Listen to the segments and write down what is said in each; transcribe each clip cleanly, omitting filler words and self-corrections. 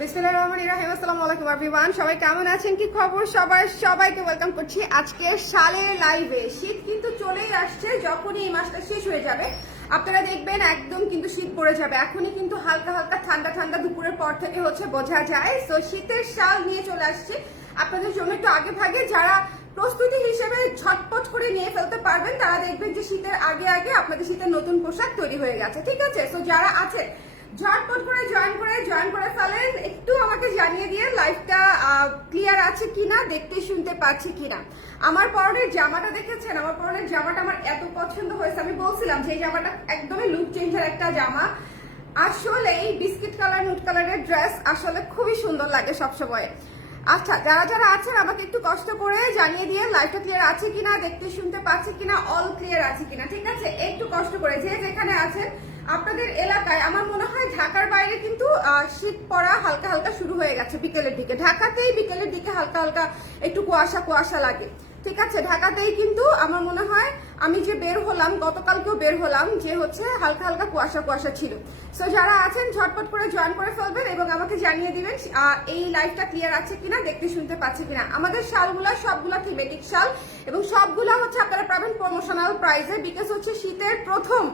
বিসমিল্লাহির রহমানির রহিম। আসসালামু আলাইকুম এভরিওয়ান, সবাই কেমন আছেন, কি খবর সবাইকে ওয়েলকাম করছি আজকে শালের লাইভে। শীত কিন্তু চলেই আসছে, যখনই এই মাসটা শেষ হয়ে যাবে আপনারা দেখবেন একদম কিন্তু শীত পড়ে যাবে। এখনই কিন্তু হালকা হালকা ঠান্ডা ঠান্ডা দুপুরের পর থেকে বোঝা যায়। তো শীতের শাল নিয়ে চলে আসছে আপনাদের জন্য একটু আগে ভাগে। যারা প্রস্তুতি হিসেবে ঝটপট করে নিয়ে ফেলতে পারবেন তারা দেখবেন যে শীতের আগে আগে আপনাদের শীতের নতুন পোশাক তৈরি হয়ে গেছে, ঠিক আছে? তো যারা আছে ঝটপট করে জয়েন করে ফেলেন। একটু আমাকে জানিয়ে দিয়ে লাইভটা ক্লিয়ার আছে কিনা, দেখতে শুনতে পাচ্ছি কিনা। আমার পরনের জামাটা দেখেছেন? আমার পরনের জামাটা আমার এত পছন্দ হয়েছে, আমি বলছিলাম যে এই জামাটা একদমই লুক চেঞ্জার একটা জামা। আসলে এই বিস্কিট কালার নুট কালারের ড্রেস আসলে খুবই সুন্দর লাগে সবসময়। আচ্ছা, যারা আছেন আমাকে একটু কষ্ট করে জানিয়ে দিয়ে লাইভটা ক্লিয়ার আছে কিনা, দেখতে শুনতে পাচ্ছি কিনা, অল ক্লিয়ার আছে কিনা, ঠিক আছে? একটু কষ্ট করে যে যেখানে আছেন আপনাদের এলাকায়। আমার মনে হয় ঢাকার বাইরে কিন্তু শীত পড়া হালকা হালকা শুরু হয়ে গেছে বিকেলের দিকে। ঢাকাতেই বিকেলের দিকে হালকা হালকা একটু কুয়াশা লাগে, ঠিক আছে? ঢাকাতেই কিন্তু আমার মনে হয় আমি যে বের হলাম, গতকালকেও বের হলাম, যে হচ্ছে হালকা হালকা কুয়াশা ছিল। সো যারা আছেন ঝটপট করে জয়েন করে ফেলবেন এবং আমাকে জানিয়ে দিবেন এই লাইভটা ক্লিয়ার আছে কিনা, দেখতে শুনতে পাচ্ছি কিনা। আমাদের শালগুলা সবগুলা থিমেটিক শাল এবং সবগুলা হচ্ছে আপনারা পাবেন প্রমোশনাল প্রাইসে, বিকজ হচ্ছে শীতের প্রথম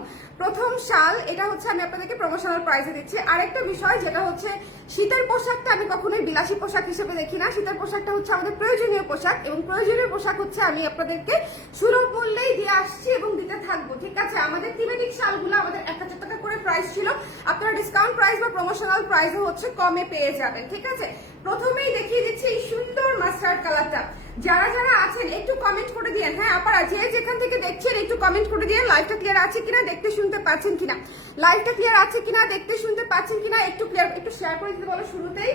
শাল। এটা হচ্ছে আমি আপনাদেরকে প্রমোশনাল প্রাইসে দিচ্ছি। আরেকটা বিষয় যেটা হচ্ছে, শীতের পোশাকটা আমি কখনোই বিলাসী পোশাক হিসেবে দেখি না। শীতের পোশাকটা হচ্ছে আমাদের প্রয়োজনীয় পোশাক এবং প্রয়োজনীয় পোশাক হচ্ছে আমি আপনাদেরকে সুলভ মূল্যেই দিয়ে আসছি এবং দিতে থাকবো, ঠিক আছে? আমাদের থিমেটিক শালগুলো আমাদের 1000 টাকা করে প্রাইস ছিল, আপনারা ডিসকাউন্ট প্রাইস বা প্রমোশনাল প্রাইসে হচ্ছে কমে পেয়ে যাবেন, ঠিক আছে? প্রথমেই দেখিয়ে দিচ্ছি এই সুন্দর মাস্টার্ড কালারটা। যারা আছেন একটু কমেন্ট করে দিয়েন। হ্যাঁ আপনারা যে যেখান থেকে দেখছেন একটু কমেন্ট করে দিয়েন লাইভটা ক্লিয়ার আছে কিনা, দেখতে শুনতে পাচ্ছেন কিনা। লাইভটা ক্লিয়ার আছে কিনা, দেখতে শুনতে পাচ্ছেন কিনা একটু শেয়ার করে দিতে বলো শুরুতেই।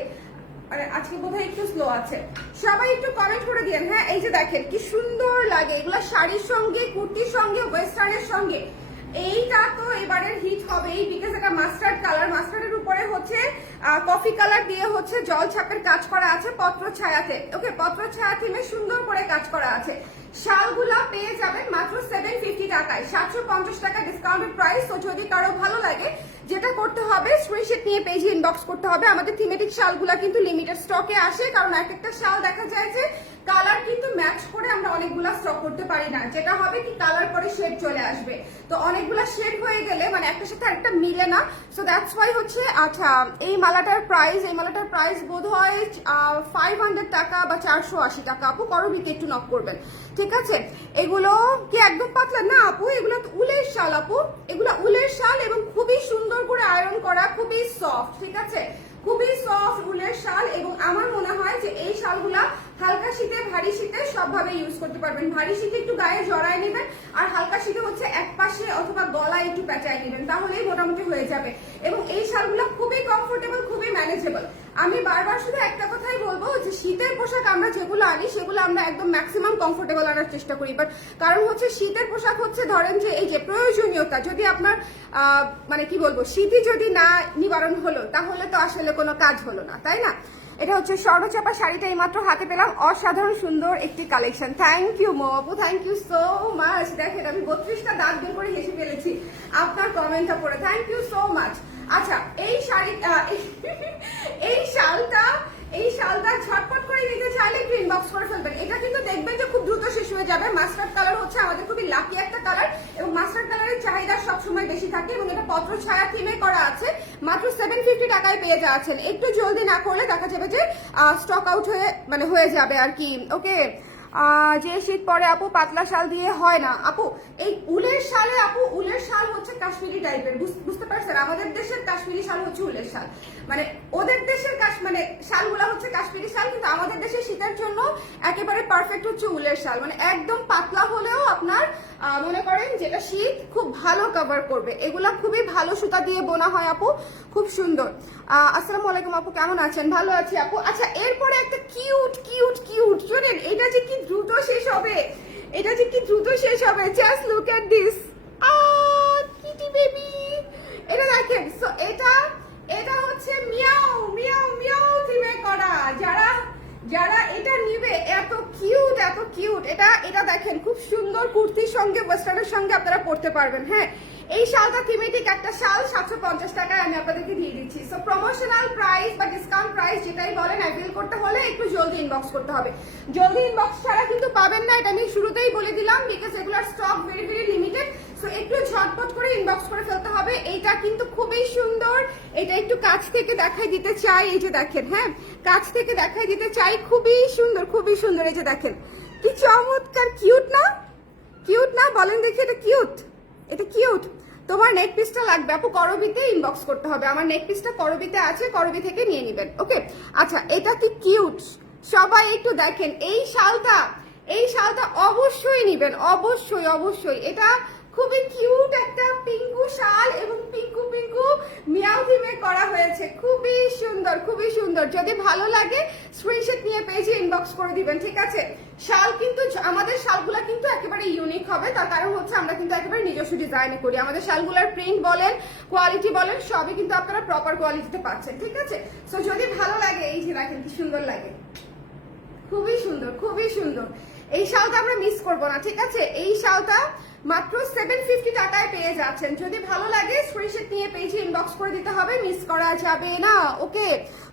আরে আজকে বোধহয় একটু স্লো আছে, সবাই একটু কমেন্ট করে দিয়েন। হ্যাঁ এই যে দেখেন কি সুন্দর লাগে এগুলা, শাড়ির সঙ্গে, কুর্তির সঙ্গে, ওয়েস্টার্নের সঙ্গে। এইটা তো এবারের হিট হবেই, বিকজ এটা মাস্টার্ড কালার। মাস্টার্ডের উপরে হচ্ছে কফি কালার দিয়ে হচ্ছে জল ছাপের কাজ করা আছে পত্র ছায়াতে। ওকে, পত্র ছায়া থিমে সুন্দর করে কাজ করা আছে। শালগুলা পেয়ে যাবেন মাত্র 750 টাকায়, 750 টাকা ডিসকাউন্টেড প্রাইস। তো যদি কারো ভালো লাগে যেটা করতে হবে, স্ক্রিনশট নিয়ে পেজে ইনবক্স করতে হবে। আমাদের থিমেটিক শালগুলা কিন্তু লিমিটেড স্টকে আসে, কারণ এক একটা শাল দেখা যায় যে কালার কিন্তু ম্যাচ করে আমরা অনেকগুলা স্টক করতে পারি না। যেটা হবে কি, কালার পরে শেড চলে আসবে, তো অনেকগুলা শেড হয়ে গেলে মানে একটার সাথে আরেকটা মিলে না। সো দ্যাটস ওয়াই হচ্ছে। আচ্ছা, এই মালাটার প্রাইস বোধ হয় 500 টাকা বা 480 টাকা। আপু করবিকে একটু নক করবেন, ঠিক আছে? এগুলো কি একদম পাতলা না আপু, এগুলো তো উলের শাল আপু, এগুলো উলের শাল এবং খুবই সুন্দর করে আয়রন করা, খুবই সফট, ঠিক আছে? খুবই সফট উলের শাল। এবং আমার মনে হয় যে এই শালগুলা হালকা শীতে, ভারী শীতে সবভাবে ইউজ করতে পারবেন। ভারী শীতে একটু গায়ে জড়ায় নেবেন, আর হালকা শীতে হচ্ছে এক পাশে অথবা গলায় একটু পেঁচায় নেবেন, তাহলেই মোটামুটি হয়ে যাবে। এবং এই শালগুলো খুবই কমফোর্টেবল, খুবই ম্যানেজেবল। আমি বারবার শুধু একটা কথাই বলবো যে শীতের পোশাক আমরা যেগুলো আনি সেগুলো আমরা একদম ম্যাক্সিমাম কমফোর্টেবল আনার চেষ্টা করি। বাট কারণ হচ্ছে শীতের পোশাক হচ্ছে ধরেন যে এই যে প্রয়োজনীয়তা, যদি আপনার মানে কি বলবো, শীতই যদি না নিবারণ হলো তাহলে তো আসলে কোনো কাজ হলো না, তাই না? এটা হচ্ছে স্বর্ণচাপা শাড়িটা এইমাত্র হাতে পেলাম, অসাধারণ সুন্দর একটি কালেকশন। থ্যাংক ইউ মো আপু, থ্যাংক ইউ সো মাচ। দেখেন আমি 32টা দাঁত বের করে হেসে ফেলেছি আপনার কমেন্টটা পড়ে, থ্যাংক ইউ সো মাচ। আচ্ছা, এই শালটা ঝটপট করে নিতে চাইলে একটু ইনবক্স করে ফেলবেন। এটা কিন্তু দেখবেন যে খুব দ্রুত শেষ হয়ে যাবে। মাস্টার্ড কালার হচ্ছে আমাদের খুবই লাকি একটা কালার এবং মাস্টার্ড কালারের চাহিদা সবসময় বেশি থাকে এবং এটা পত্র ছায়া থিমে করা আছে। মাত্র 750 টাকায় পেয়ে যাচ্ছেন। একটু জলদি না করলে দেখা যাবে যে স্টক আউট হয়ে যাবে আর কি। ওকে, যে শীত পরে আপু পাতলা শাল দিয়ে হয় না আপু, এই উলের শালে আপু, উলের শাল হচ্ছে কাশ্মীরি টাইপের, বুঝতে পারছেন? আমাদের দেশের কাশ্মীরি শাল হচ্ছে উলের শাল, মানে ওদের দেশের মানে শালগুলা হচ্ছে কাশ্মীরি শাল, কিন্তু আমাদের দেশের শীতের জন্য একেবারে পারফেক্ট হচ্ছে উলের শাল। মানে একদম পাতলা হলেও আপনার মনে করেন যেটা শীত খুব ভালো কভার করবে। এগুলা খুবই ভালো সুতা দিয়ে বোনা হয় আপু, খুব সুন্দর। আসসালামু আলাইকুম আপু, কেমন আছেন? ভালো আছি আপু। আচ্ছা, এরপরে একটা কিউট শোনেন, এটা যে কি দ্রুত শেষ হবে, just look at this Kitty baby. এটা দেখেন, সো এটা হচ্ছে মিয়াও মিয়াও মিয়াও থিমে করা। যারা এটা নিবে, এত কিউট, এটা দেখেন খুব সুন্দর কুর্তির সঙ্গে, ওয়েস্টার্নের সঙ্গে আপনারা পরতে পারবেন। হ্যাঁ, এই শালটা থিমেটিক একটা শাল 750 টাকায় আমি আপনাদেরকে দিয়ে দিচ্ছি। সো প্রমোশনাল প্রাইস বা ডিসকাউন্ট প্রাইস যেটাই বলেন, অ্যাভেল করতে হলে একটু জলদি ইনবক্স করতে হবে। জলদি ইনবক্স ছাড়া কিন্তু পাবেন না, এটা আমি শুরুতেই বলে দিলাম, বিকজ এগুলোর stock very very limited. So একটু ঝটপট করে ইনবক্স করে ফেলতে হবে। এইটা কিন্তু খুবই সুন্দর, এটা একটু কাছ থেকে দেখাই দিতে চাই। এই যে দেখেন, হ্যাঁ কাছ থেকে দেখাই দিতে চাই, খুবই সুন্দর খুবই সুন্দর। এই যে দেখেন কি চমৎকার, কিউট না? কিউট না বলেন দেখি? এটা কিউট, এটা কিউট। তোমার নেক পিসটা লাগবে আপু, করবিতে ইনবক্স করতে হবে। আমার নেক পিসটা করবিতে আছে, করবি থেকে নিয়ে নেবেন। ওকে আচ্ছা, এটা কি কিউট? সবাই একটু দেখেন এই শালটা, এই শালটা অবশ্যই নিবেন, অবশ্যই অবশ্যই। এটা খুবই কিউট একটা পিঙ্কু শাল এবং পিঙ্কু পিঙ্কু মিয়াও থিমে করা হয়েছে, খুবই সুন্দর খুবই সুন্দর। যদি ভালো লাগে স্ক্রিনশট নিয়ে পেজে ইনবক্স করে দিবেন, ঠিক আছে? শাল কিন্তু আমাদের শালগুলা কিন্তু একেবারে ইউনিক হবে, তার কারণ হচ্ছে আমরা কিন্তু একেবারে নিজস্ব ডিজাইনে করি। আমাদের শালগুলার প্রিন্ট বলেন, কোয়ালিটি বলেন, সবই কিন্তু আপনারা প্রপার কোয়ালিটিতে পাচ্ছেন, ঠিক আছে? সো যদি ভালো লাগে, এই যে দেখেন কি সুন্দর লাগে, খুবই সুন্দর খুবই সুন্দর। এই শালটা আমরা মিস করব না, ঠিক আছে? এই শালটা মাত্র 750 টাকায় পেয়ে যাচ্ছেন। যদি ভালো লাগে স্ক্রিনশট নিয়ে পেজে ইনবক্স করে দিতে হবে, মিস করা যাবে না। ওকে,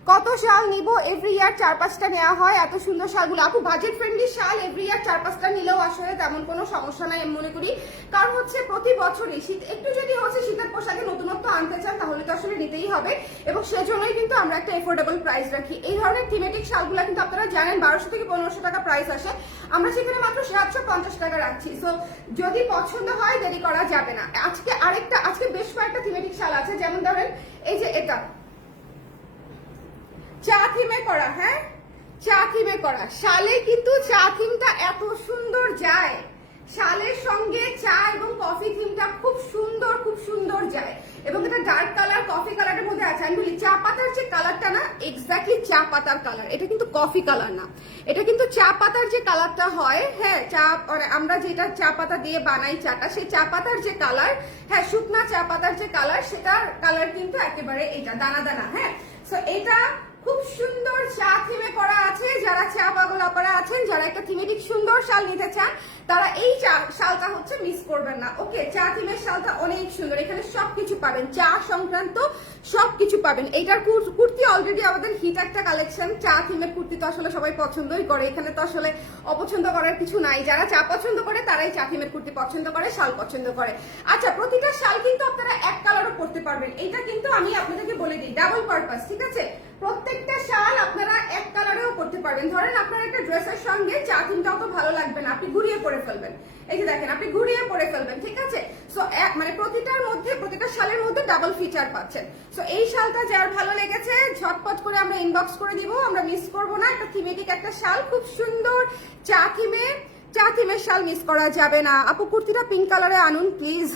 কত শাল নিব? এভরি ইয়ার 4-5টা নেওয়া হয় এত সুন্দর শালগুলো। আপু বাজেট ফ্রেন্ডলি শাল এভরি ইয়ার 4-5টা নিলেও আসলে তেমন কোনো সমস্যা নাই আমি মনে করি, কারণ হচ্ছে প্রতি বছরই শীত একটু যদি হচ্ছে শীতের পোশাকে নতুনত্ব আনতে চান তাহলে তো আসলে নিতেই হবে, এবং সেজন্যই কিন্তু আমরা একটা এফোর্ডেবল প্রাইস রাখি। এই ধরনের থিমেটিক শালগুলো কিন্তু আপনারা জানেন 1200 থেকে 1500 টাকা প্রাইস আসে, আমরা সেখানে মাত্র 750 টাকা রাখছি। সো যদি পছন্দ হয় দেরি করা যাবে না। আজকে বেশ কয়েকটা থিমেটিক শাল আছে, যেমন ধরেন এই যে এটা চা থিমে করা, হ্যাঁ চা থিমে করা শালে কিন্তু চা থিমটা এত সুন্দর যায়, শালের সঙ্গে চা এবং কফি থিমটা খুব সুন্দর যায়, এবং এটা ডার্ক কালার কফি কালারের মধ্যে আছে। আমি বলি চা পাতার যে কালারটা না, এক্স্যাক্টলি চা পাতার কালার, এটা কিন্তু কফি কালার না, এটা কিন্তু চা পাতার যে কালারটা হয়, হ্যাঁ চা আমরা যেটা চা পাতা দিয়ে বানাই চাটা, সেই চা পাতার যে কালার, হ্যাঁ শুকনা চা পাতার যে কালার, সেটার কালার কিন্তু একেবারে এটা দানা দানা। হ্যাঁ সো এটা খুব সুন্দর চা থিমে করা আছে। যারা চা পাগল আপনারা আছেন, যারা একটা থিমেটিক সুন্দর শাল নিতে চান, তারা এই শালটা হচ্ছে মিস করবেন না। ওকে, চা থিমের শালটা অনেক সুন্দর, এখানে সবকিছু পাবেন, চা সংক্রান্ত সবকিছু পাবেন। এইটার কুর্তি অলরেডি আমাদের হিট একটা কালেকশন। চা থিমের কুর্তি তো আসলে সবাই পছন্দই করে, এখানে তো আসলে অপছন্দ করার কিছু নাই। যারা চা পছন্দ করে তারাই চা থিমের কুর্তি পছন্দ করে, শাল পছন্দ করে। আচ্ছা, প্রতিটা শাল কিন্তু আপনারা এক কালারও পরতে পারবেন। এইটা কিন্তু আমি আপনাদেরকে বলে দিই ডাবল পারপাস, ঠিক আছে? প্রত্যেকটা শাল আপনারা এক কালারেও পরতে পারবেন। ধরেন আপনার একটা ড্রেসের সঙ্গে চা থিমটাও তো ভালো লাগবে না, আপনি ঘুরিয়ে পরে ফেলবেন। এই যে দেখেন, আপনি ঘুরিয়ে পরে ফেলবেন, ঠিক আছে? সো মানে প্রতিটা শালের মধ্যে ডাবল ফিচার পাচ্ছেন। সো এই শালটা যার ভালো লেগেছে ঝটপট করে আমরা ইনবক্স করে দিব, আমরা মিস করব না। একটা থিমেটিক একটা শাল, খুব সুন্দর চা থিমের শাল মিস করা যাবে না। আপু কুর্তিটা পিঙ্ক কালারে আনুন প্লিজ।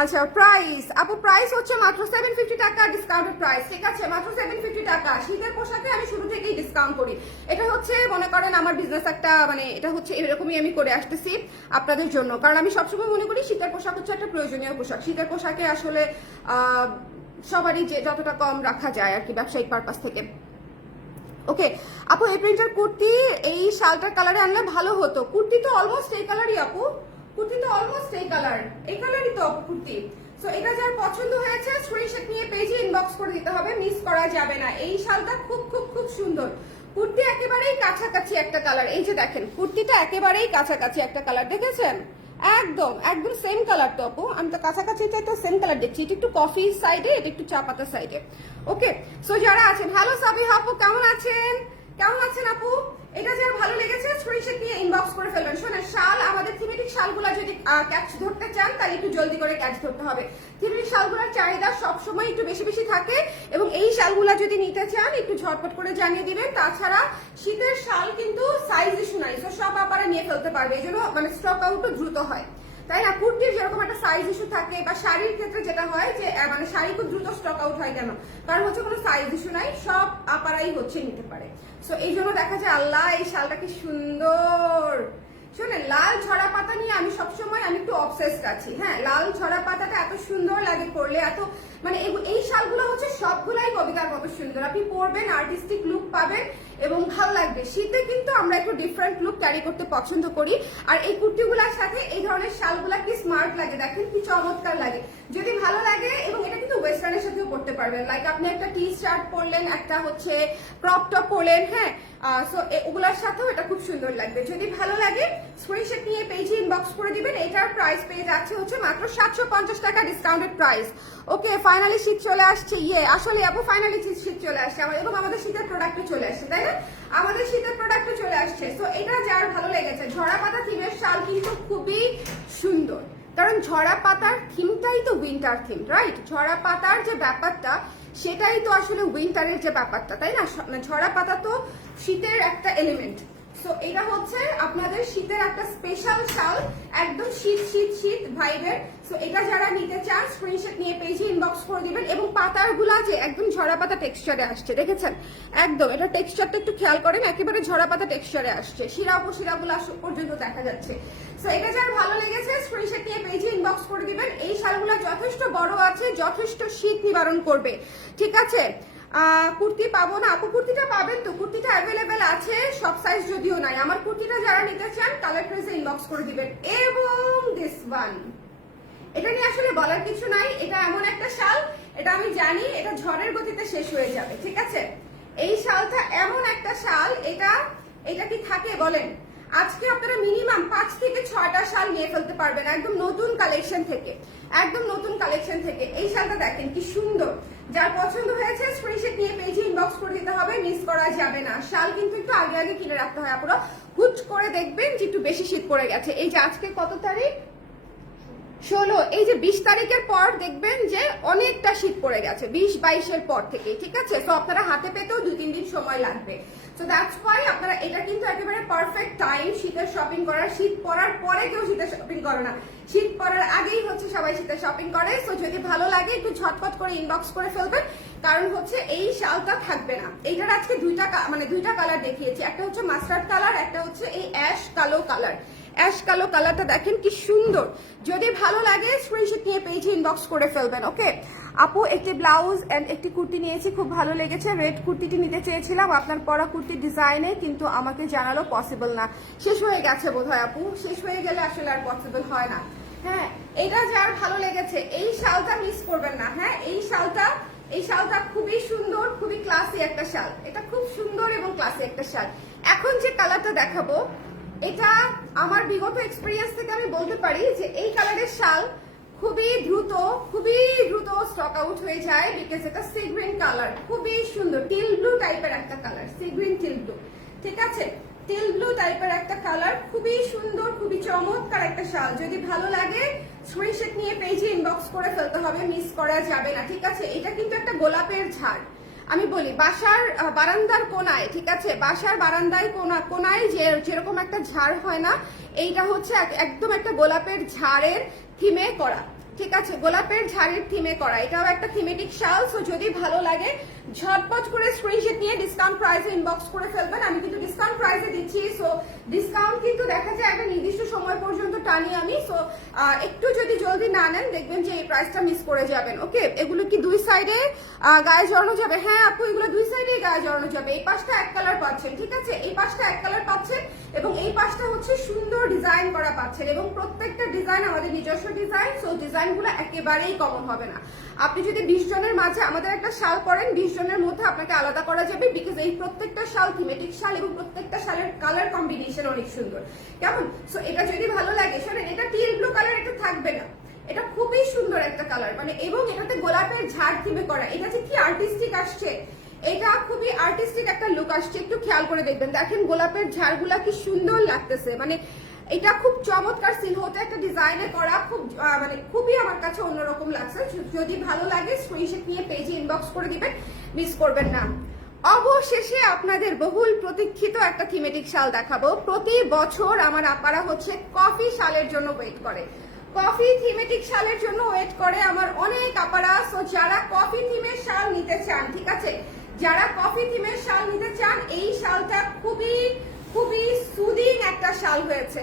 আচ্ছা প্রাইস, আপু প্রাইস হচ্ছে মাত্র 750 টাকা, ডিসকাউন্টেড প্রাইস, ঠিক আছে? মাত্র 750 টাকা। শীতের পোশাকে আমি শুরু থেকেই ডিসকাউন্ট করি, এটা হচ্ছে মনে করেন আমার বিজনেস একটা, মানে এটা হচ্ছে এরকমই আমি করে আসতেছি আপনাদের জন্য, কারণ আমি সবসময় মনে করি শীতের পোশাক হচ্ছে একটা প্রয়োজনীয় পোশাক। শীতের পোশাকে আসলে সবারই যে যতটা কম রাখা যায় আর কি, ব্যবসায়িক পারপাস থেকে। ওকে আপু, এই প্রিন্টার কুর্তি এই শালটার কালারে আনলে ভালো হতো। কুর্তি তো অলমোস্ট এই কালারই আপু, কুর্তি তো অলমোস্ট এই কালারই তো কুর্তি। সো এটা যার পছন্দ হয়েছে স্ক্রিনশট নিয়ে পেজে ইনবক্স করে দিতে হবে, মিস করা যাবে না। এই শালটা খুব সুন্দর। কুর্তি একেবারেই কাছাকাছি একটা কালার, এই যে দেখেন কুর্তিটা একেবারেই কাছাকাছি একটা কালার, দেখেছেন? একদম সেম কালার তো আপু, আমি তো কাছাকাছি তো সেম কালার দেখছি। এটা একটু কফি সাইডে, এটা একটু চা পাতা সাইডে। ওকে সো যারা আছেন, হ্যালো সাবিহা আপু, কেমন আছেন আপু? এটা যার ভালো লেগেছে স্ক্রিনশট নিয়ে ইনবক্স করে ফেলবেন। শোনেন, শাল আমাদের থিমেটিক শালগুলা যদি ক্যাচ ধরতে চান তাহলে একটু জলদি করে ক্যাচ ধরতে হবে। থিমেটিক শালগুলোর চাহিদা সবসময় একটু বেশি থাকে, এবং এই শালগুলা যদি নিতে চান একটু ঝটপট করে জানিয়ে দিবেন। তাছাড়া শীতের শাল কিন্তু সাইজ ইস্যু নাই, তো সব আপারে নিয়ে ফেলতে পারবে, এই জন্য মানে স্টক আউটও দ্রুত হয়, তাই না? কুর্তির যেরকম একটা সাইজ ইস্যু থাকে, বা শাড়ির ক্ষেত্রে যেটা হয় যে মানে শাড়ি খুব দ্রুত স্টক আউট হয়, কেন? কারণ হচ্ছে কোনো সাইজ ইস্যু নাই, সব আপারাই হচ্ছে নিতে পারে। সো এই জন্য দেখা যায়, আল্লাহ এই শালটা কি সুন্দর। শোনেন, লাল ঝরা পাতা নিয়ে আমি সবসময় একটু অবসেসড আছি। হ্যাঁ, লাল ঝরা পাতাটা এত সুন্দর লাগে পরলে, এত মানে এই শালগুলো হচ্ছে সবগুলাই কবিতার মতো সুন্দর। আপনি পরবেন, আর্টিস্টিক লুক পাবেন, এবং ভালো লাগবে। শীতে কিন্তু আমরা একটু ডিফারেন্ট লুক ক্যারি করতে পছন্দ করি, আর এই কুর্তিগুলোর সাথে এই ধরনের শালগুলা কি স্মার্ট লাগে, দেখেন কি চমৎকার লাগে। যদি ভালো লাগে, এবং এটা কিন্তু ওয়েস্টার্নের সাথেও পরতে পারবেন, লাইক আপনি একটা টি শার্ট পরলেন, একটা হচ্ছে ক্রপ টপ পরলেন, হ্যাঁ, সো ওগুলোর সাথেও এটা খুব সুন্দর লাগবে। যদি ভালো লাগে স্ক্রিনশট নিয়ে পেজে ইনবক্স করে দিবেন। এটার প্রাইস পেয়ে যাচ্ছে হচ্ছে মাত্র 750 টাকা ডিসকাউন্টেড প্রাইস। ওকে, ফাইনালি শীত চলে আসছে, আসলে আপু ফাইনালি শীত চলে আসছে এবং আমাদের শীতের প্রোডাক্টও চলে আসছে, তাই না? আমাদের শীতের প্রোডাক্টও চলে আসছে। সো এটা যার ভালো লেগেছে, ঝরা পাতা থিমের শাল কিন্তু খুবই সুন্দর, কারণ ঝরা পাতার থিমটাই তো উইন্টার থিম, রাইট? ঝরা পাতার যে ব্যাপারটা সেটাই তো আসলে উইন্টারের যে ব্যাপারটা, তাই না? ঝরা পাতা তো শীতের একটা এলিমেন্ট। সো এটা হচ্ছে আপনাদের শীতের একটা স্পেশাল শাল, একদম শীত শীত শীত ভাইবের। সো এটা যারা নিতে চান স্ক্রিনশট নিয়ে পেজে ইনবক্স করে দিবেন। এবং পাতারগুলা যে একদম ঝরা পাতা টেক্সচারে আসছে, দেখেছেন? একদম এটা টেক্সচারটা একটু খেয়াল করেন, একেবারে ঝরা পাতা টেক্সচারে আসছে, শিরা উপশিরাগুলো পর্যন্ত দেখা যাচ্ছে। সো এটা যার ভালো লেগেছে স্ক্রিনশট নিয়ে পেজে ইনবক্স করে দিবেন। এই শালগুলো যথেষ্ট বড় আছে, যথেষ্ট শীত নিবারণ করবে, ঠিক আছে? কুর্তি পাবো না আপু? কুর্তিটা পাবেন তো, কুর্তিটা অ্যাভেলেবেল আছে, সব সাইজ যদিও নাই। আমার কুর্তিটা যারা নিতে চান কালার প্রেসে ইনবক্স করে দিবেন। এবং দিস ওয়ান, এটা নিয়ে আসলে বলার কিছু নাই, এটা এমন একটা শাল, এটা আমি জানি এটা ঝড়ের গতিতে শেষ হয়ে যাবে, ঠিক আছে? এই শালটা এমন একটা শাল, এটা কি থাকে বলেন? আজকে আপনারা মিনিমাম 5 থেকে 6টা শাল নিয়ে ফেলতে পারবেন, একদম নতুন কালেকশন থেকে, একদম নতুন কালেকশন থেকে। এই শালটা দেখেন কি সুন্দর, যার পছন্দ হয়েছে স্ক্রিনশট নিয়ে পেজে ইনবক্স করে দিতে হবে, মিস করা যাবে না। শাল কিন্তু একটু আগে আগে কিনে রাখতে হয় আপুরা, হুট করে দেখবেন যে একটু বেশি শীত পড়ে গেছে। এই যে আজকে কত তারিখ? 16, এই যে 20 তারিখের পর দেখবেন যে অনেকটা শীত পড়ে গেছে, 20-22-এর পর থেকে, ঠিক আছে? তো আপনারা হাতে পেতেও 2-3 দিন সময় লাগবে। সো দ্যাটস ওয়াই আপনারা, এটা কিন্তু একেবারে পারফেক্ট টাইম শীতের শপিং করার। শীত পড়ার পরে কেউ শীতের শপিং করে না, শীত পড়ার আগেই হচ্ছে সবাই শীতের শপিং করে। সো যদি ভালো লাগে একটু ঝটপট করে ইনবক্স করে ফেলবেন, কারণ হচ্ছে এই শালটা থাকবে না। এইটার আজকে দুইটা কালার দেখিয়েছি, একটা হচ্ছে মাস্টার্ড কালার, একটা হচ্ছে এই অ্যাশ কালো কালার। অ্যাশ কালো কালারটা দেখেন কি সুন্দর। যদি ভালো লাগে স্ক্রিনশট নিয়ে পেজে ইনবক্স করে ফেলবেন। ওকে আপু, একটি ব্লাউজ এন্ড একটি কুর্তি নিয়েছি, খুব ভালো লেগেছে। রেড কুর্তিটি নিতে চেয়েছিলাম আপনার পরা কুর্তির ডিজাইনে, কিন্তু আমাকে জানালো পসিবল না, শেষ হয়ে গেছে বোধহয় আপু। শেষ হয়ে গেলে আসলে আর পসিবল হয় না। হ্যাঁ, এটা যার ভালো লেগেছে এই শালটা মিস করবেন না। হ্যাঁ, এই শালটা খুবই সুন্দর, খুবই ক্লাসি একটা শাল, এটা খুব সুন্দর এবং ক্লাসি একটা শাল। এখন যে কালারটা দেখাবো, এটা আমার বিগত এক্সপিরিয়েন্স থেকে আমি বলতে পারি যে এই কালারের শাল খুবই দ্রুত স্টক আউট হয়ে যায়, বিকজ এটা সি গ্রিন কালার, খুবই সুন্দর টিল ব্লু টাইপের একটা colour, sea green teal blue, ঠিক আছে? টিল ব্লু টাইপের একটা কালার, খুবই সুন্দর, খুবই চমৎকার একটা শাল। যদি ভালো লাগে স্ক্রিনশট নিয়ে পেজে ইনবক্স করে ফেলতে হবে, মিস করা যাবে না, ঠিক আছে? এটা কিন্তু একটা গোলাপের ঝাড়, আমি বলি বাসার বারান্দার কোনায়, ঠিক আছে? বাসার বারান্দায় কোনায় যেরকম একটা ঝাড় হয় না, এইটা হচ্ছে একদম একটা গোলাপের ঝাড়ের থিমে করা, ঠিক আছে? গোলাপের ঝাড়ের থিমে করা, এটাও একটা থিমেটিক শাল। সো যদি ভালো লাগে ঝটপট করে স্ক্রিনশট নিয়ে ডিসকাউন্ট প্রাইসে ইনবক্স করে ফেলবেন। আমি কিন্তু ডিসকাউন্ট প্রাইসে দিচ্ছি, সো ডিসকাউন্ট কিন্তু দেখা যায় একটা নির্দিষ্ট সময় পর্যন্ত টানি আমি। সো একটু যদি জলদি না নেন দেখবেন যে এই প্রাইসটা মিস করে যাবেন। ওকে, এগুলো কি দুই সাইডে গায়ে জড়ানো যাবে? হ্যাঁ আপু, এগুলো দুই সাইডে গায়ে জড়ানো যাবে। এই পাশটা এক কালার পাচ্ছেন, ঠিক আছে? এই পাশটা এক কালার পাচ্ছেন এবং এই পাশটা হচ্ছে সুন্দর ডিজাইন করা পাচ্ছেন, এবং প্রত্যেকটা ডিজাইন আমাদের নিজস্ব ডিজাইন। সো ডিজাইনগুলো একেবারেই কমন হবে না। আপনি যদি 20 জনের মাঝে আমাদের একটা শাল পরেন, 20 জনের মধ্যে আপনাকে আলাদা করা যাবে, বিকজ এই প্রত্যেকটা শাল থিমেটিক শাল এবং প্রত্যেকটা শালের কালার কম্বিনেশন অনেক সুন্দর, কেমন? সো এটা যদি ভালো লাগে, শোনেন, এটা টিল ব্লু কালার, এটা থাকবে না, এটা খুবই সুন্দর একটা কালার, মানে এবং এটাতে গোলাপের ঝাড় থিমে করা, এটা যে কি আর্টিস্টিক আসছে, এটা খুবই আর্টিস্টিক একটা লুক আসছে। একটু খেয়াল করে দেখবেন, দেখেন গোলাপের ঝাড়গুলা কি সুন্দর লাগতেছে, মানে এটা খুব চমৎকার সিলহতে একটা ডিজাইনে করা, খুবই আমার কাছে অন্যরকম লাগছে। যদি ভালো লাগে স্ক্রিনশট নিয়ে পেজে ইনবক্স করে দিবেন, মিস করবেন না। অবশেষে আপনাদের বহুল প্রতীক্ষিত একটা থিমেটিক শাল দেখাবো। প্রতি বছর আমার আপারা হচ্ছে কফি শালের জন্য ওয়েট করে, কফি থিমেটিক শালের জন্য ওয়েট করে আমার অনেক আপারা। সো যারা কফি থিমের শাল নিতে চান, ঠিক আছে, যারা কফি থিমের শাল নিতে চান, এই শালটা খুবই সুদিং একটা শাল হয়েছে।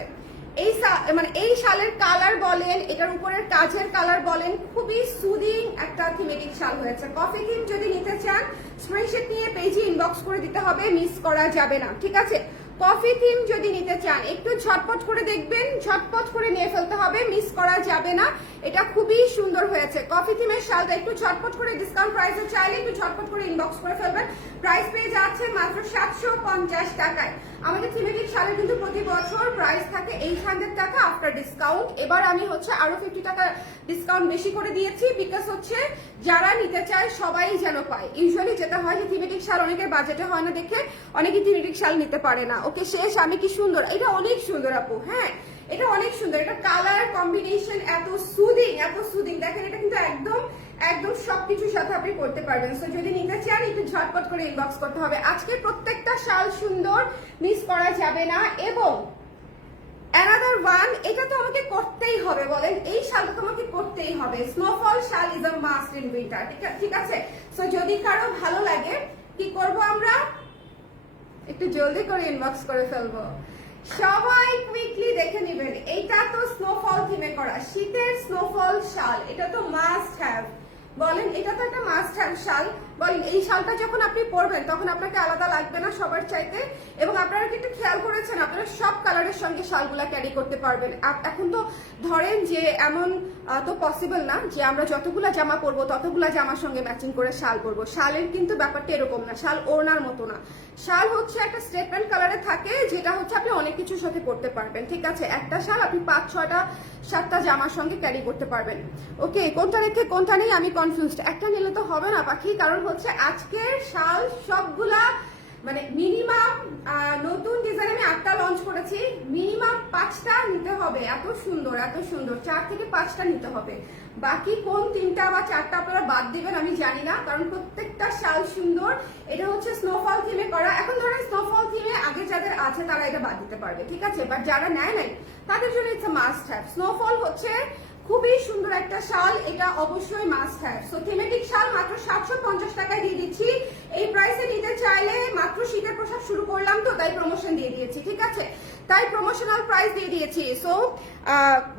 মানে এই শালের কালার বলেন, এটার উপরের কাজের কালার বলেন, খুবই সুদিং একটা থিমেটিক শাল হয়েছে। কফি থিম যদি নিতে চান স্ক্রিনশট নিয়ে পেজে ইনবক্স করে দিতে হবে, মিস করা যাবে না, ঠিক আছে? কফি থিম যদি নিতে চান একটু ঝটপট করে দেখবেন, ঝটপট করে নিয়ে ফেলতে হবে, মিস করা যাবে না। এটা খুবই সুন্দর হয়েছে কফি থিমের শালটা। একটু ঝটপট করে ডিসকাউন্ট প্রাইসে চাইলে একটু ঝটপট করে ইনবক্স করে ফেলবেন। প্রাইস পেয়ে যাচ্ছে মাত্র 750 টাকায়। আমাদের থিমেটিক শালের কিন্তু প্রতি বছর প্রাইস থাকে 800 টাকা আফটার ডিসকাউন্ট। এবার আমি হচ্ছে আরো 50 টাকা ডিসকাউন্ট বেশি করে দিয়েছি, বিকজ হচ্ছে যারা নিতে চায় সবাই যেন পায়। ইউজুয়ালি যেটা হয় যে থিমেটিক শাল অনেকের বাজেটে হয় না দেখে অনেকে থিমেটিক শাল নিতে পারে না। ওকে শেষ, আমি কি সুন্দর, এটা অনেক সুন্দর আপু, হ্যাঁ এটা অনেক সুন্দর। এটা কালার কম্বিনেশন এত সুদিং, এত সুদিং, দেখেন এটা কিন্তু একদম একদম সবকিছুর সাথে আপনি করতে পারবেন। সো যদি নিতে চান একটু ঝটপট করে ইনবক্স করতে হবে। আজকে প্রত্যেকটা শাল সুন্দর, মিস করা যাবে না। এবং অ্যানাদার ওয়ান, এটা তো আমাকে করতেই হবে, বলেন এই শালটা তো আমাকে করতেই হবে। স্নোফল শাল is a must in winter, ঠিক আছে? সো যদি কারো ভালো লাগে কি করব আমরা, একটু জলদি করে ইনবক্স করে ফেলবো। সবাই কুইকলি দেখে নেবেন, এইটা তো স্নোফল থিমে করা শীতের স্নোফল শাল, এটা তো মাস্ট হ্যাভ। বলেন এটা তো একটা মাস্ট হ্যাভ শাল। বলেন এই শালটা যখন আপনি পরবেন তখন আপনাকে আলাদা লাগবে না সবার চাইতে। এবং আপনারা কিন্তু খেয়াল করেছেন আপনারা সব কালারের সঙ্গে শালগুলা ক্যারি করতে পারবেন। এখন তো ধরেন যে এমন তো পসিবল না যে আমরা যতগুলা জামা পরবো ততগুলা জামার সঙ্গে ম্যাচিং করে শাল পরবো। শালের কিন্তু ব্যাপারটা এরকম না, শাল ওড়নার মতো না। শাল হচ্ছে একটা স্টেটমেন্ট কালারে থাকে, যেটা হচ্ছে আপনি অনেক কিছুর সাথে পরতে পারবেন, ঠিক আছে? একটা শাল আপনি 5, 6টা, 7টা জামার সঙ্গে ক্যারি করতে পারবেন। ওকে, কোনটা রেখে কোনটা নেই আমি কনফিউজড। একটা নিলে তো হবে না পাখি, কারণ হচ্ছে আজকের শাল সবগুলা মানে মিনিমাম নতুন ডিজাইন আমি 8টা লঞ্চ করেছি, মিনিমাম 5টা নিতে হবে। এত সুন্দর এত সুন্দর, 4 থেকে 5টা নিতে হবে। বাকি কোন 3টা বা 4টা আপনারা বাদ দিবেন আমি জানি না, কারণ প্রত্যেকটা শাল সুন্দর। এটা হচ্ছে স্নোফল থিমে করা। এখন ধরেন স্নোফল থিমে আগে যাদের আছে তারা এটা বাদ দিতে পারবে, ঠিক আছে? বাট যারা নেয় নাই তাদের জন্য it's a must have. Snowfall হচ্ছে খুবই সুন্দর একটা শাল, এটা অবশ্যই মাস্ট হ্যাভ। সো থিমেটিক শাল মাত্র 750 টাকায় দিয়ে দিচ্ছি। এই প্রাইসে নিতে চাইলে, মাত্র শীতের পোশাক শুরু করলাম তো তাই প্রমোশন দিয়ে দিয়েছি, ঠিক আছে? তাই প্রমোশনাল প্রাইস দিয়ে দিয়েছি। সো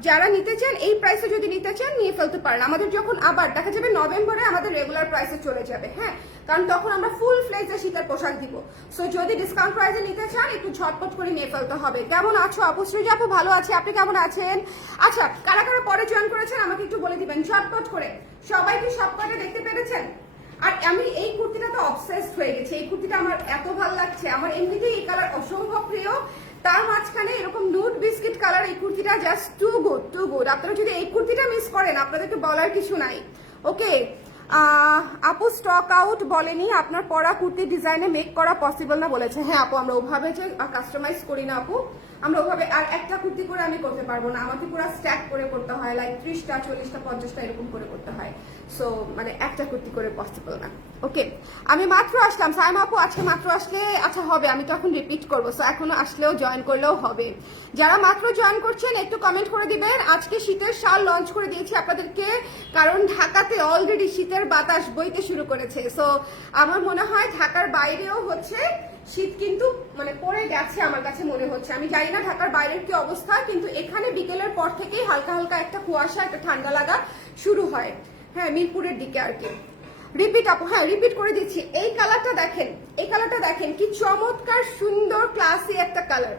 যারা নিতে চান এই প্রাইসে যদি নিতে চান নিয়ে ফেলতে পারেন। আমাদের যখন আবার দেখা যাবে নভেম্বরে আমাদের রেগুলার প্রাইসে চলে যাবে, হ্যাঁ, কারণ তখন আমরা ফুল ফ্লেজে শীতের পোশাক দিব। সো যদি ডিসকাউন্ট প্রাইসে নিতে চান একটু ঝটপট করে নিয়ে ফেলতে হবে। কেমন আছো আপু? সৃজা আপু ভালো আছে, আপনি কেমন আছেন? আচ্ছা, কারা কারা পরে জয়েন করেছেন আমাকে একটু বলে দিবেন ঝটপট করে। সবাই কি সব কটা দেখতে পেরেছেন? আর আমি এই কুর্তিটা তো অবসেসড হয়ে গেছি, এই কুর্তিটা আমার এত ভালো লাগছে। আমার এমনিতেই এই কালার অসম্ভব প্রিয়, তার মাঝখানে এরকম নুড বিস্কিট কালার এই কুর্তিটা just too good, too good. আপনারা যদি এই কুর্তিটা মিস করেন আপনাদেরকে বলার কিছু নাই। ওকে আপু স্টক আউট বলেনি, আপনার পরা কুর্তি ডিজাইনে মেক করা পসিবল না বলেছে। হ্যাঁ আপু, আমরা ওভাবে যে কাস্টমাইজ করি না আপু, আমরা ওভাবে আর একটা কুর্তি করে আমি করতে পারবো না, আমাকে পুরো স্ট্যাক করে করতে হয়, লাইক 30টা 40টা 50টা এরকম করে করতে হয়। সো মানে একটা কুর্তি করে পসিবল না। ওকে, আমি মাত্র আসলাম সাইমা আপু, আজকে মাত্র আসলে আচ্ছা হবে, আমি তো এখন রিপিট করবো, সো এখনো আসলেও জয়েন করলেও হবে। যারা মাত্র জয়েন করছেন একটু কমেন্ট করে দিবেন। আজকে শীতের শাল লঞ্চ করে দিয়েছি আপনাদেরকে, কারণ ঢাকাতে অলরেডি শীতের বাতাস বইতে শুরু করেছে। সো আমার মনে হয় ঢাকার বাইরেও হচ্ছে শীত কিন্তু মানে পড়ে গেছে আমার কাছে মনে হচ্ছে। আমি জানি না ঢাকার বাইরের কি অবস্থা, কিন্তু এখানে বিকেলের পর থেকেই হালকা হালকা একটা কুয়াশা, একটা ঠান্ডা লাগা শুরু হয়। হ্যাঁ, মিরপুরের দিকে আর কি। রিপিট আপু, হ্যাঁ রিপিট করে দিচ্ছি। এই কালারটা দেখেন, এই কালারটা দেখেন, কি চমৎকার সুন্দর ক্লাসি একটা কালার,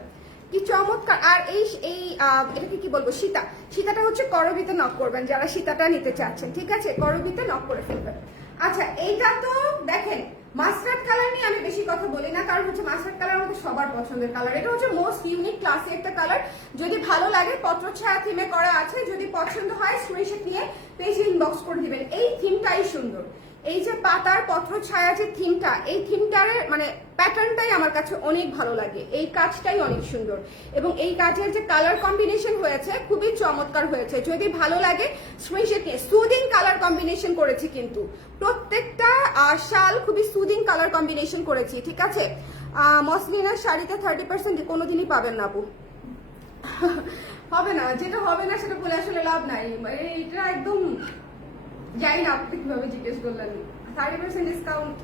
কি চমৎকার। আর এই এটাকে কি বলবো, সীতাটা হচ্ছে করবিতে নক করবেন যারা সীতাটা নিতে চাচ্ছেন, ঠিক আছে? করবিতে নক করে ফেলবেন। আচ্ছা, এইটা তো দেখেন মাস্টার্ড কালার নিয়ে আমি বেশি কথা বলি না, কারণ হচ্ছে মাস্টার্ড কালার আমাদের সবার পছন্দের কালার। এটা হচ্ছে মোস্ট ইউনিক ক্লাসি একটা কালার। যদি ভালো লাগে পত্রছায়া থিমে করা আছে, যদি পছন্দ হয় স্ক্রিনশট নিয়ে পেজে ইনবক্স করে দিবেন। এই থিমটাই সুন্দর, এই যে পাতার পত্র ছায়া যে থিমটা, এই থিমটার মানে প্যাটার্নটাই আমার কাছে অনেক ভালো লাগে, এই কাজটাই অনেক সুন্দর। এবং এই কাজের যে কালার কম্বিনেশন হয়েছে খুবই চমৎকার হয়েছে। যদি ভালো লাগে স্ক্রিনশট নিয়ে, সুদিং কালার কম্বিনেশন করেছি কিন্তু প্রত্যেকটা শাল খুবই সুদিং কালার কম্বিনেশন করেছি, ঠিক আছে? মসলিনের শাড়িতে 30% কোনোদিনই পাবেন না আপু। হবে না, যেটা হবে না সেটা বলে আসলে লাভ নাই, মানে এটা একদম জানি না আপনি কিভাবে জিজ্ঞেস করলেন। 30% ডিসকাউন্ট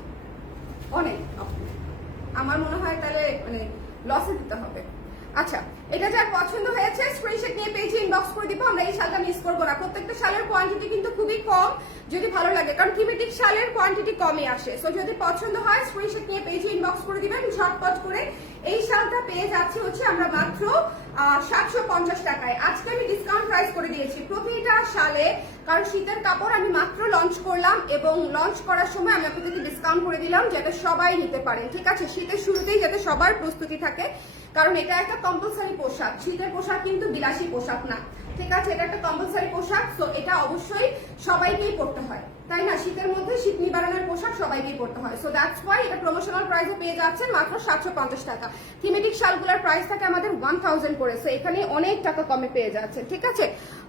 অনেক, আমার মনে হয় তাহলে মানে লসে দিতে হবে। আচ্ছা, এটা যার পছন্দ হয়েছে স্ক্রিনশট নিয়ে পেজে ইনবক্স করে দিব। আমরা এই শালটা মিস করবো না। প্রত্যেকটা শালের কোয়ান্টিটি কিন্তু খুবই কম, যদি ভালো লাগে, কারণ থিমেটিক শালের কোয়ান্টিটি কমই আসে। সো যদি পছন্দ হয় স্ক্রিনশট নিয়ে পেজে ইনবক্স করে দিবেন ঝটপট করে। এই শালটা পেয়ে যাচ্ছে হচ্ছে আমরা মাত্র 750 টাকায়। আজকে আমি ডিসকাউন্ট প্রাইস করে দিয়েছি প্রতিটা শালে, কারণ শীতের কাপড় আমি মাত্র লঞ্চ করলাম এবং লঞ্চ করার সময় আমি আপনাদেরকে ডিসকাউন্ট করে দিলাম যাতে সবাই নিতে পারেন, ঠিক আছে? শীতের শুরুতেই যাতে সবার প্রস্তুতি থাকে, কারণ এটা একটা কম্পালসারি পোশাক। শীতের পোশাক কিন্তু বিলাসী পোশাক না, ঠিক আছে? এটা একটা কম্পালসারি পোশাক, তো এটা অবশ্যই সবাইকেই পড়তে হয়, তাই না? শীতের মধ্যে শীত নিবারণের পোশাক সবাইকেই পড়তে হয়। সো দ্যাটস ওয়াই এটা প্রমোশনাল প্রাইসে পেয়ে যাচ্ছেন মাত্র 750 টাকা। থিমেটিক শালগুলোর প্রাইস থাকে আমাদের 1000 করে। সো এখানে অনেক টাকা কমে পেয়ে যাচ্ছেন, ঠিক আছে?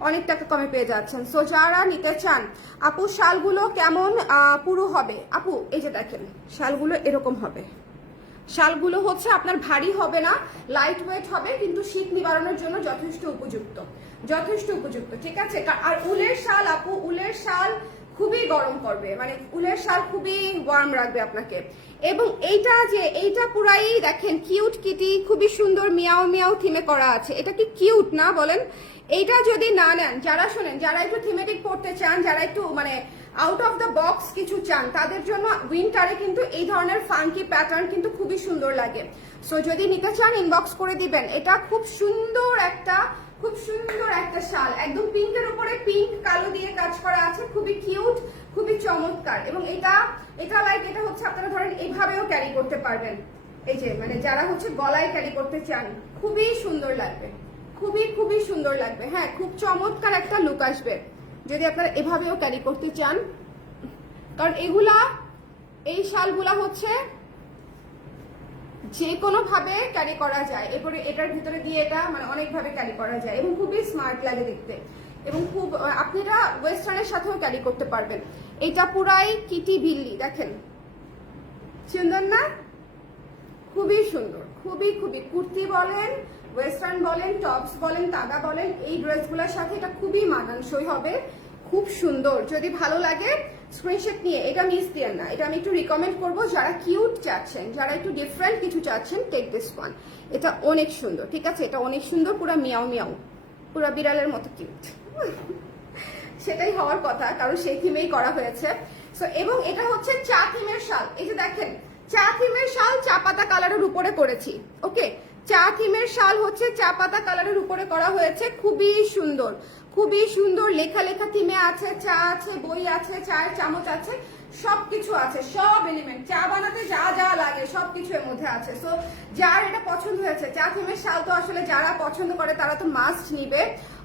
অনেক টাকা কমে পেয়ে যাচ্ছেন। সো যারা নিতে চান, আপু শালগুলো কেমন পুরো হবে? আপু এই যে দেখেন শালগুলো এরকম হবে। শালগুলো হচ্ছে আপনার ভারী হবে না, লাইট ওয়েট হবে, কিন্তু শীত নিবারণের জন্য যথেষ্ট উপযুক্ত, যথেষ্ট উপযুক্ত, ঠিক আছে? আর উলের শাল আপু, উলের শাল খুবই গরম করবে, মানে উলের শাল খুবই ওয়ার্ম রাখবে আপনাকে। এবং এইটা পুরাই দেখেন কিউট কিটি, খুবই সুন্দর মিয়াও মিয়াও থিমে করা আছে। এটা কি কিউট না বলেন? এইটা যদি না নেন, যারা শোনেন, যারা একটু থিমেটিক পড়তে চান, যারা একটু মানে আউট অফ দ্য বক্স কিছু চান, তাদের জন্য উইন্টারে কিন্তু এই ধরনের ফাঙ্কি প্যাটার্ন কিন্তু খুবই সুন্দর লাগে। সো যদি নিতে চান ইনবক্স করে দিবেন। এটা খুব সুন্দর একটা শাল, একদম পিঙ্কের উপরে পিঙ্ক কালো দিয়ে কাজ করা আছে, খুবই কিউট, খুবই চমৎকার। এবং এটা হচ্ছে আপনারা ধরেন এইভাবেও ক্যারি করতে পারবেন, এই যে মানে যারা হচ্ছে গলায় ক্যারি করতে চান, খুবই সুন্দর লাগবে, খুবই সুন্দর লাগবে। হ্যাঁ, খুব চমৎকার একটা লুক আসবে যদি আপনারা এভাবেও ক্যারি করতে চান, কারণ এই শালগুলা হচ্ছে যে কোনো ভাবে ক্যারি করা যায়। এরপরে এটার ভিতরে দিয়ে এটা মানে অনেকভাবে ক্যারি করা যায় এবং খুবই স্মার্ট লাগে দেখতে, এবং খুব আপনারা ওয়েস্টার্নের সাথেও ক্যারি করতে পারবেন। এটা পুরাই কিটি বিল্লি, দেখেন সুন্দর না? খুবই সুন্দর, খুবই কুর্তি বলেন, ওয়েস্টার্ন বলেন, টপস বলেন, তাগা বলেন, এই ড্রেসগুলোর সাথে এটা খুবই মানানসই হবে, খুব সুন্দর। যদি ভালো লাগে স্ক্রিনশট নিয়ে, এটা মিস দিয়েন না। এটা আমি একটু রিকমেন্ড করবো, যারা কিউট চাচ্ছেন, যারা একটু ডিফারেন্ট কিছু চাচ্ছেন, টেক দিস ওয়ান। এটা অনেক সুন্দর, ঠিক আছে? এটা অনেক সুন্দর, পুরো মিয়াও মিয়াও, পুরো বিড়ালের মতো কিউট। সেটাই হওয়ার কথা, কারণ সেই থিমেই করা হয়েছে। সো এবং এটা হচ্ছে চা থিমের শাল। এই যে দেখেন চা থিমের শাল চা পাতা কালারের উপরে করেছি, ওকে? চা থিমের শাল হচ্ছে চা পাতা কালারের উপরে করা হয়েছে, খুবই সুন্দর। লেখা থিমে আছে, চা আছে, বই আছে, চায়ের চামচ আছে, সবকিছু আছে, সব এলিমেন্ট চা বানাতে যা যা লাগে সবকিছু এর মধ্যে আছে। সো যার এটা পছন্দ হয়েছে, চা থিমের শাল তো আসলে যারা পছন্দ করে তারা তো মাস্ট নিবে।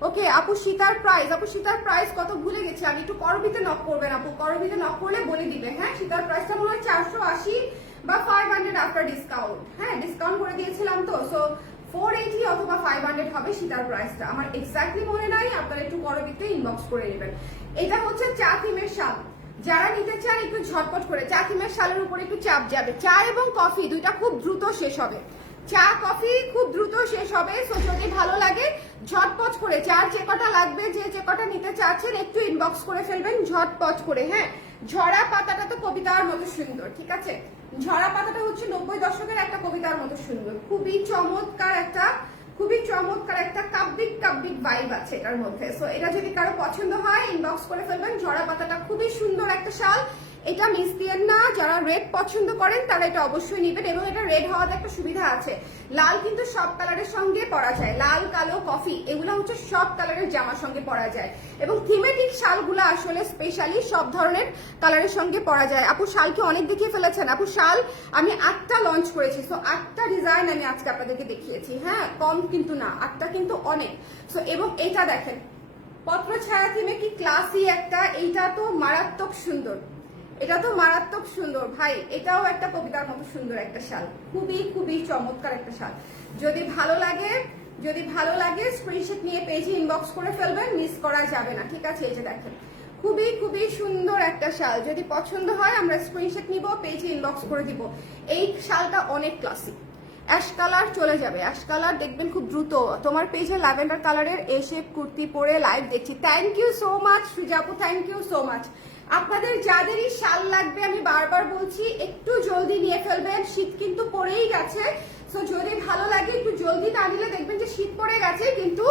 ওকে আপু সীতার প্রাইস কত ভুলে গেছি আমি, একটু করবিতে নক করবেন আপু, করবিতে নক করলে বলে দিবে। হ্যাঁ, সীতার প্রাইসটা মনে হয় 480 বা 500 আফটার ডিসকাউন্ট। হ্যাঁ, ডিসকাউন্ট করে দিয়েছিলাম তো। সো 480 অথবা 500 হবে সীতার প্রাইসটা, আমার এক্স্যাক্টলি মনে নাই, আপনারা একটু করবিতে ইনবক্স করে নেবেন। এটা হচ্ছে চা থিমের শাল, যারা নিতে চান একটু ঝটপট করে। চা থিমের শালের উপরে একটু চাপ যাবে। চা এবং কফি দুইটা খুব দ্রুত শেষ হবে, চা কফি খুব দ্রুত শেষ হবে। সো যদি ভালো লাগে ঝটপট করে, যার যে কটা লাগবে, যে কটা নিতে চাচ্ছেন একটু ইনবক্স করে ফেলবেন ঝটপট করে। হ্যাঁ, ঝরা পাতাটা তো কবিতার মতো সুন্দর, ঠিক আছে? ঝরা পাতাটা হচ্ছে 90 দশকের একটা কবিতার মতো সুন্দর, খুবই চমৎকার একটা কাব্যিক ভাইব আছে এটার মধ্যে। সো এটা যদি কারো পছন্দ হয় ইনবক্স করে ফেলবেন। ঝরা পাতাটা খুবই সুন্দর একটা শাল, এটা মিস দিয়েন না। যারা রেড পছন্দ করেন তারা এটা অবশ্যই নেবেন, এবং এটা রেড হওয়াতে একটা সুবিধা আছে, লাল কিন্তু সব কালারের সঙ্গে পরা যায়, লাল কালো কফি এগুলো হচ্ছে সব কালারের জামার সঙ্গে পরা যায়, এবং থিমেটিক শালগুলো আসলে স্পেশালি সব ধরনের কালারের সঙ্গে পরা যায়। আপু শালকে অনেক দেখিয়ে ফেলেছেন আপু, শাল আমি 8টা লঞ্চ করেছি, সো 8টা ডিজাইন আমি আজকে আপনাদেরকে দেখিয়েছি। হ্যাঁ, কম কিন্তু না, 8টা কিন্তু অনেক। সো এবং এটা দেখেন পত্র ছায়া থিমে কি ক্লাসি একটা, এইটা তো মারাত্মক সুন্দর, এটা তো মারাত্মক সুন্দর ভাই, এটাও একটা কবিতার মতো সুন্দর একটা শাল, খুবই চমৎকার একটা শাল। যদি ভালো লাগে স্ক্রিনশট নিয়ে পেজে ইনবক্স করে ফেলবেন, মিস করা যাবে না, ঠিক আছে? এই যে দেখেন খুবই সুন্দর একটা শাল, যদি পছন্দ হয় আমরা স্ক্রিনশট নিব, পেজে ইনবক্স করে দিব। এই শালটা অনেক ক্লাসি, অ্যাশ কালার চলে যাবে, অ্যাশ কালার দেখবেন খুব দ্রুত। তোমার পেজে ল্যাভেন্ডার কালারের এসে কুর্তি পরে লাইভ দেখছি, thank you so much Sujapu, thank you so much. আপনাদের যাদেরই শাল লাগবে আমি বারবার বলছি একটু জলদি নিয়ে ফেলবেন, শীত কিন্তু পড়েই গেছে। সো যদি ভালো লাগে একটু জলদি না নিলে দেখবেন যে শীত পড়ে গেছে কিন্তু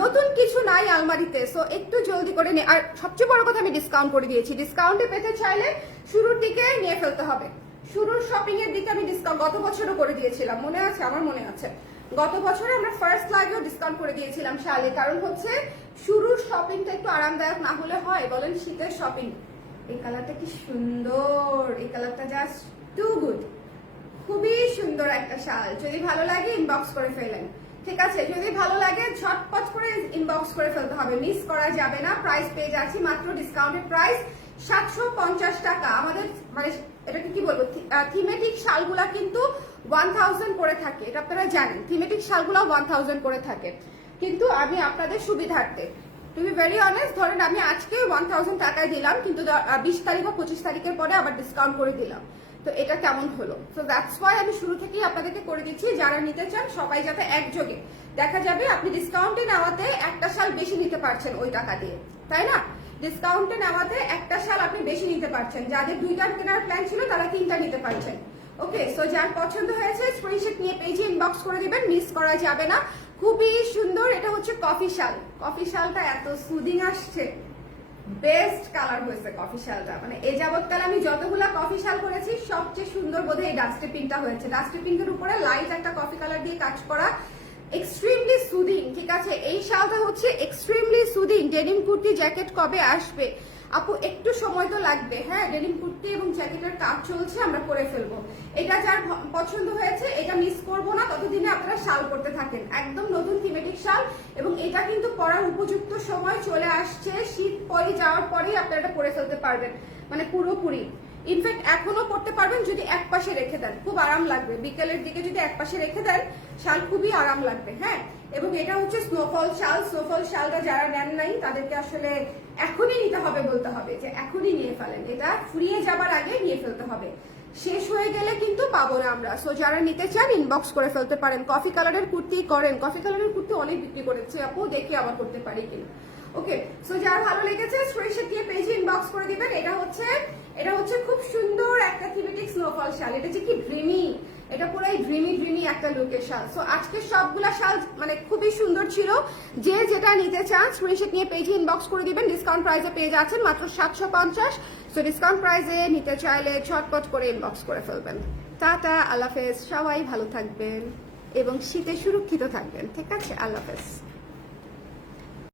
নতুন কিছু নাই আলমারিতে, সো একটু জলদি করে নিয়ে। আর সবচেয়ে বড় কথা আমি ডিসকাউন্ট করে দিয়েছি, ডিসকাউন্টে পেতে চাইলে শুরুর দিকে নিয়ে ফেলতে হবে। শুরুর শপিং এর দিকে আমি ডিসকাউন্ট গত বছরও করে দিয়েছিলাম, মনে আছে? আমার মনে আছে গত বছরে আমরা ফার্স্ট লাইভেও ডিসকাউন্ট করে দিয়েছিলাম শালে। কারণ হচ্ছে শুরুর শপিংটা একটু আরামদায়ক না হলে হয় বলেন? শীতের শপিং। এই কালারটা কি সুন্দর, এই কালারটা জাস্ট টু গুড, খুবই সুন্দর একটা শাল। যদি ভালো লাগে ইনবক্স করে ফেলেন, ঠিক আছে? যদি ভালো লাগে ঝটপট করে ইনবক্স করে ফেলতে হবে, মিস করা যাবে না। প্রাইস পেয়ে যাচ্ছি মাত্র ডিসকাউন্টেড প্রাইস 750 টাকা। আমাদের মানে এটাকে কি বলবো, থিমেটিক শালগুলা কিন্তু 1000 করে থাকে, এটা আপনারা জানেন। থিমেটিক শালগুলা 1000 করে থাকে, কিন্তু আমি আপনাদের সুবিধার্থে টু বি ভেরি অনেস্ট, ধরেন আমি আজকে 1000 টাকায় দিলাম, কিন্তু 20 তারিখ বা 25 তারিখের পরে আবার ডিসকাউন্ট করে দিলাম। তো এটা কেমন হলো? সো দ্যাটস ওয়াই আমি শুরু থেকেই আপনাদেরকে করে দিচ্ছি, যারা নিতে চান সবাই যাতে একযোগে। দেখা যাবে আপনি ডিসকাউন্টে নেওয়াতে একটা শাল বেশি নিতে পারছেন ওই টাকা দিয়ে, তাই না? ডিসকাউন্টে নেওয়াতে একটা শাল আপনি বেশি নিতে পারছেন, যাদের 2টা কেনার প্ল্যান ছিল তারা 3টা নিতে পারছেন। ওকে, সো যার পছন্দ হয়েছে স্ক্রিনশট নিয়ে পেজে ইনবক্স করে দিবেন, মিস করা যাবে না। খুবই সুন্দর, এটা হচ্ছে কফি শাল। কফি শালটা এত সুদিং আসছে, বেস্ট কালার হয়েছে কফি শালটা। মানে এই যাবৎকাল আমি যতগুলা কফি শাল করেছি সবচেয়ে সুন্দর বোধহয় এই ডাস্টে পিঙ্কটা হয়েছে। ডাস্টে পিঙ্কের উপরে লাইট একটা কফি কালার দিয়ে কাজ করা, এক্সট্রিমলি সুদিং, ঠিক আছে? এই শালটা হচ্ছে extremely soothing. Denim kurti jacket কবে আসবে আপু? একটু সময় তো লাগবে, হ্যাঁ। ডেনিম কুর্তি এবং জ্যাকেটের কাজ চলছে, আমরা করে ফেলবো। এটা যার পছন্দ হয়েছে এটা মিস করবো না, ততদিনে আপনারা শাল করতে থাকেন। একদম নতুন থিমেটিক শাল, এবং এটা কিন্তু পরার উপযুক্ত সময় চলে আসছে। শীত পরে যাওয়ার পরেই আপনারা এটা পরে ফেলতে পারবেন, মানে পুরোপুরি। ইনফ্যাক্ট এখনো পড়তে পারবেন যদি এক পাশে রেখে দেন, খুব আরাম লাগবে। বিকেলের দিকে যদি এক পাশে রেখে দেন শাল খুবই আরাম লাগবে, হ্যাঁ। এবং এটা হচ্ছে স্নোফল শাল। স্নোফল শালটা যারা নেন নাই তাদেরকে আসলে এখনই নিতে হবে, বলতে হবে যে এখনই নিয়ে ফেলেন, এটা ফুরিয়ে যাবার আগে নিয়ে ফেলতে হবে, শেষ হয়ে গেলে কিন্তু পাবো না আমরা। সো যারা নিতে চান ইনবক্স করে ফেলতে পারেন। কফি কালারের কুর্তি করেন, কফি কালারের কুর্তি অনেক বিক্রি করেছে আপু, দেখে আবার করতে পারি কিনা। ওকে, সো যার ভালো লেগেছে স্ক্রিনশট দিয়ে পেজে ইনবক্স করে দিবেন। এটা হচ্ছে খুব সুন্দর একটা থিমেটিক স্নোফল শাল। এটা যে কি ড্রিমি, এটা পুরাই ড্রিমি একটা লুকের শাল। সো আজকের সবগুলা শাল মানে খুবই সুন্দর ছিল। যে যেটা নিতে চান স্ক্রিনশট নিয়ে পেজে ইনবক্স করে দিবেন। ডিসকাউন্ট প্রাইসে পেয়ে যাচ্ছেন মাত্র 750। সো ডিসকাউন্ট প্রাইসে নিতে চাইলে ঝটপট করে ইনবক্স করে ফেলবেন। টাটা, আল্লাহ হাফেজ, সবাই ভালো থাকবেন এবং শীতে সুরক্ষিত থাকবেন, ঠিক আছে? আল্লাহ হাফেজ।